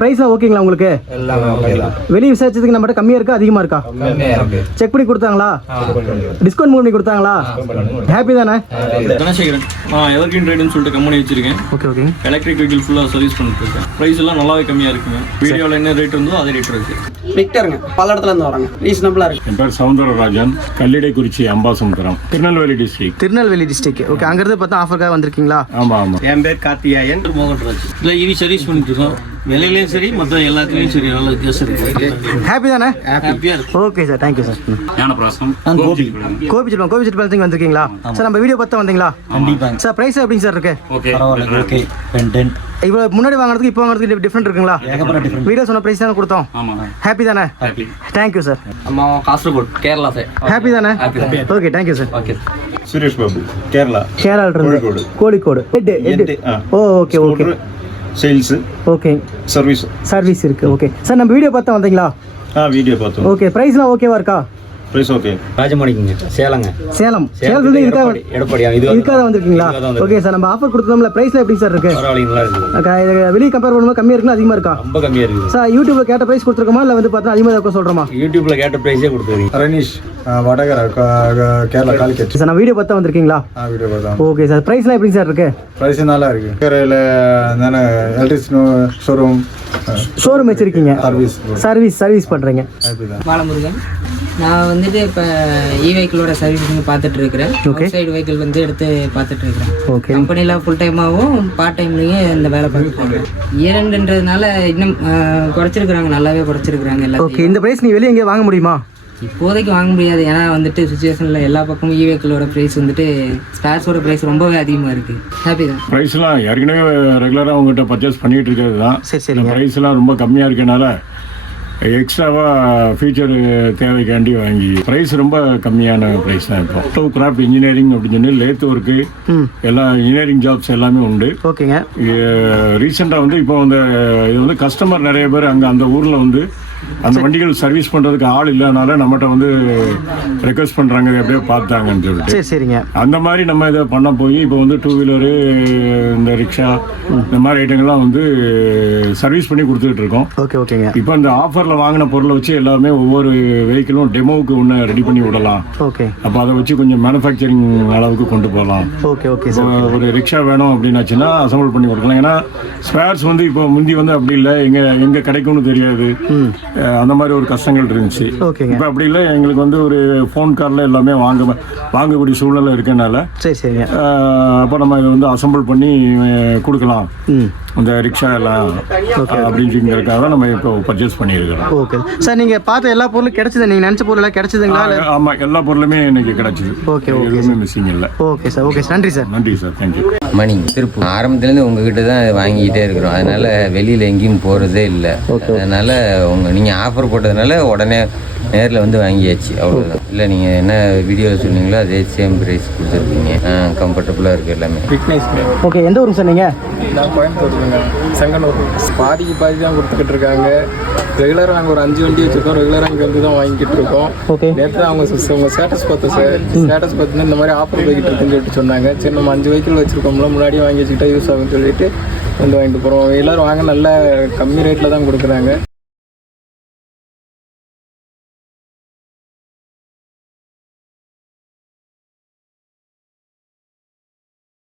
பிரைஸ்லாம் ஓகேங்களா உங்களுக்கு? வெளியே விசாரிச்சதுக்கு நம்மகிட்ட கம்மியா இருக்கா அதிகமா இருக்கா? செக் பண்ணி கொடுத்தாங்களா? டிஸ்கவுண்ட் பண்ணி கொடுத்தாங்களா? ஹாப்பி தானே? தனசேகரன், நான் எவர்கிரீன் ரைடுன்னு சொல்லிட்டு கம்பெனி வச்சிருக்கேன். Okay okay. எலக்ட்ரிக் வெஹிக்கிள் ஃபுல்லாக சர்வீஸ் பண்ணிட்டு இருக்கேன். ப்ரைஸ் எல்லாம் நல்லாவே கம்மியாக இருக்குங்க. வீடியோவில் என்ன ரேட் இருந்தோ அதே ரேட் இருக்கு. விக்டருங்க, பல்லடத்துல இருந்து வராங்க. ரீசனபிளா இருக்கு. என் பேர் Soundararajan, Kallidaikurichi Ambasamudram, Tirunelveli district. Tirunelveli district. Okay, அங்கிருந்து பார்த்தா ஆஃபருக்காக வந்திருக்கீங்களா? ஆமா ஆமா. என் பேர் கார்த்தியாயன் மோகன்ராஜ். இல்லை ஈவி சர்வீஸ் பண்ணிட்டு இருக்கோம். விலையிலையும் சரி மற்ற எல்லாத்துலேயும் சரி நல்ல வித்தியாசம் இருக்கு. ஹாப்பி தானே? ஹாப்பியாக இருக்கு. Okay sir, thank you sir. Gnanaprasam, Gopiselvam வந்திருக்கீங்களா சார்? நம்ம வீடியோ பார்த்து வந்தீங்களா? கண்டிப்பாங்க சார். பிரைஸ் எப்படிங்க சார் இருக்கு? ஓகே பரவாயில்ல. ஓகே பெண்டன்ட் இவ்வளோ முன்னாடி வாங்குறதுக்கு இப்போ வாங்குறதுக்கு டிஃப்ரெண்ட் இருக்குங்களா? ஏகப்பட்ட டிஃபரெண்ட். வீடியோ சொன்ன பிரைஸ் தானே கொடுத்தோம். ஆமா. ஹாப்பி தானே? ஹாப்பி. Thank you sir. அம்மா காசர்கோட் கேரளா சார். ஹாப்பி தானே? Happy. Okay, thank you sir. Okay. Suresh Babu, Kerala. Kerala இருந்து Kozhikode. Oh okay okay. Sales. Okay. Service இருக்கு. ஓகே சார், நம்ம வீடியோ பார்த்தா வந்தீங்களா? வீடியோ பார்த்தோம். ஓகே, பிரைஸ்லாம் ஓகேவா இருக்கா? Price okay. ராஜமாணிக்குங்க, சேலங்க. சேலத்துல இதுக்காக வந்திருக்கீங்களா? ஓகே சார், நம்ம ஆஃபர் கொடுத்தோம்ல, பிரைஸ்ல எப்படி சார் இருக்கு? பரவாயில்ல, நல்லா இருக்கு. வெளியே கம்பேர் பண்ணும்போது கம்மியா இருக்குங்களா அதிகமா இருக்கா? ரொம்ப கம்மியா இருக்கு சார். யூடியூப்ல கேட்ட பிரைஸ் கொடுத்துருக்கோமா இல்ல வந்து பார்த்தா அதிகமாக இருக்கும் சொல்றோமா? யூடியூப்ல கேட்ட பிரைஸே கொடுத்துருக்கீங்க. ரனீஷ், வடகரா, கேரளா, காலிக்கட். சார், நான் வீடியோ பார்த்தா வந்திருக்கீங்களா? வீடியோ பார்த்தோம். ஓகே சார், பிரைஸ்லாம் எப்படி சார் இருக்கு? பிரைஸ் நல்லா இருக்கு. கேரளா தான எலக்ட்ரிக் ஷோரூம் வச்சிருக்கீங்க. சர்வீஸ் பண்றீங்க. பாலமுருகன். நான் வந்துட்டு இப்போ வெஹிக்கிளோட சர்வீஸிங் பார்த்துட்டு இருக்கிறேன். சைடு வெஹிக்கிள் வந்து எடுத்து பார்த்துட்டு இருக்கிறேன். ஓகே. கம்பெனியில் ஃபுல் டைமாகவும் பார்ட் டைம்லேயும் இந்த வேலை பார்த்துட்டு இரண்டுன்றதுனால இன்னும் குறைச்சிருக்கிறாங்க, நல்லாவே குறைச்சிருக்கிறாங்க எல்லாம். ஓகே, இந்த பிரைஸ் நீ வெளியே எங்கேயும் வாங்க முடியுமா? இப்போதைக்கு வாங்க முடியாது. ஏன்னா வந்துட்டு சுச்சுவேஷனில் எல்லா பக்கமும் வெஹிக்கிளோட ப்ரைஸ் வந்துட்டு ஸ்பேர்ஸோட ப்ரைஸ் ரொம்பவே அதிகமாக இருக்குது. ஹாப்பி தான். ப்ரைஸ்லாம் ஏற்கனவே ரெகுலராக அவங்ககிட்ட பர்ச்சேஸ் பண்ணிகிட்டு இருக்கிறது தான். சரி. ப்ரைஸ்லாம் ரொம்ப கம்மியாக இருக்கனால எக்ஸ்ட்ராவாக ஃபீச்சர் தேவைக்காண்டி வாங்கி ப்ரைஸ் ரொம்ப கம்மியான ப்ரைஸ் தான். இப்போ கிராஃப்ட் இன்ஜினியரிங் அப்படின்னு சொல்லி லேத் ஒர்க்கு எல்லா இன்ஜினியரிங் ஜாப்ஸ் எல்லாமே உண்டு. ஓகேங்க. ரீசெண்டாக வந்து இப்போ வந்து இது வந்து கஸ்டமர் நிறைய பேர் அங்கே அந்த ஊரில் வந்து அந்த வண்டிகள் சர்வீஸ் பண்ணுறதுக்கு ஆள் இல்லைனால நம்மகிட்ட வந்து ரெக்வஸ்ட் பண்ணுறாங்க, எப்படியோ பார்த்தாங்கன்னு சொல்லிட்டு. சரிங்க. அந்த மாதிரி நம்ம இதை பண்ண போய் இப்போ வந்து டூ வீலரு, இந்த ரிக்ஷா, இந்த மாதிரி ஐட்டங்கள்லாம் வந்து சர்வீஸ் பண்ணி கொடுத்துட்டு இருக்கோம். ஓகேங்க. இப்போ இந்த ஆஃபரில் வாங்கின பொருளை வச்சு எல்லாமே ஒவ்வொரு வெஹிக்கிளும் டெமோவுக்கு ஒன்று ரெடி பண்ணி விடலாம். ஓகே. அப்போ அதை வச்சு கொஞ்சம் மேனுஃபேக்சரிங் அளவுக்கு கொண்டு போகலாம். ஓகே. ஒரு ரிக்ஷா வேணும் அப்படின்னாச்சுன்னா அசம்பிள் பண்ணி கொடுக்கலாம். ஏன்னா ஸ்பேர்ஸ் வந்து இப்போ முந்தி வந்து அப்படி இல்லை, எங்கே கிடைக்கும்னு தெரியாது, அந்த மாதிரி ஒரு கஷ்டங்கள் இருந்துச்சு. இப்போ அப்படி இல்லை, எங்களுக்கு வந்து ஒரு ஃபோன் காரில் எல்லாமே வாங்கக்கூடிய சூழ்நிலை இருக்கனால அப்போ நம்ம இதை வந்து அசம்பிள் பண்ணி கொடுக்கலாம் இந்த ரிக்ஷா எல்லாம் அப்படிங்கிறதுக்காக நம்ம இப்போ பர்ச்சேஸ் பண்ணியிருக்கிறோம். ஓகே சார், நீங்கள் பார்த்த எல்லா பொருளும் கிடைச்சது, நீங்கள் நினச்ச பொருள் எல்லாம் கிடைச்சதுங்களா? ஆமாம், எல்லா பொருளுமே இன்னைக்கு கிடைச்சிது. ஓகே. எதுவுமே மிஸ்ஸிங் இல்லை. Okay sir. நன்றி சார். தேங்க்யூ. மணி திருப்பூர். ஆரம்பத்துலேருந்து உங்ககிட்ட தான் வாங்கிக்கிட்டே இருக்கிறோம். அதனால் வெளியில் எங்கேயும் போகிறதே இல்லை. அதனால் நீங்கள் ஆஃபர் போட்டதுனால உடனே நேரில் வந்து வாங்கியாச்சு, அவ்வளோதான். இல்லை நீங்கள் என்ன வீடியோவில் சொன்னீங்களோ அதே சேம் ப்ரைஸ் கொடுத்துருக்கீங்க. கம்ஃபர்டபுளாக இருக்குது எல்லாமே. ஓகே, எந்த ஊருங்க சார் நீங்கள்? நான் கோயம்புத்தூருங்க, செங்கனூர். பாதிக்கு பாதி தான் கொடுத்துக்கிட்டு இருக்காங்க. ரெகுலராக நாங்கள் ஒரு 5 வண்டி வச்சுருக்கோம். ரெகுலராக இங்கே வந்து தான் வாங்கிட்டு இருக்கோம். நேற்று தான் அவங்க ஸ்டேட்டஸ் பார்த்தோம் சார். ஸ்டேட்டஸ் பார்த்துன்னா இந்த மாதிரி ஆஃபர் போய்கிட்டு இருக்குன்னு சொல்லிட்டு சொன்னாங்க. சரி, நம்ம 5 வெஹிக்கிள் வச்சுருக்கோம்ல, முன்னாடியே வாங்கி வச்சுக்கிட்டா யூஸ் ஆகும்னு சொல்லிட்டு வந்து வாங்கிட்டு போகிறோம். எல்லோரும் வாங்க நல்ல கம்மி ரேட்டில் தான் கொடுக்குறாங்க.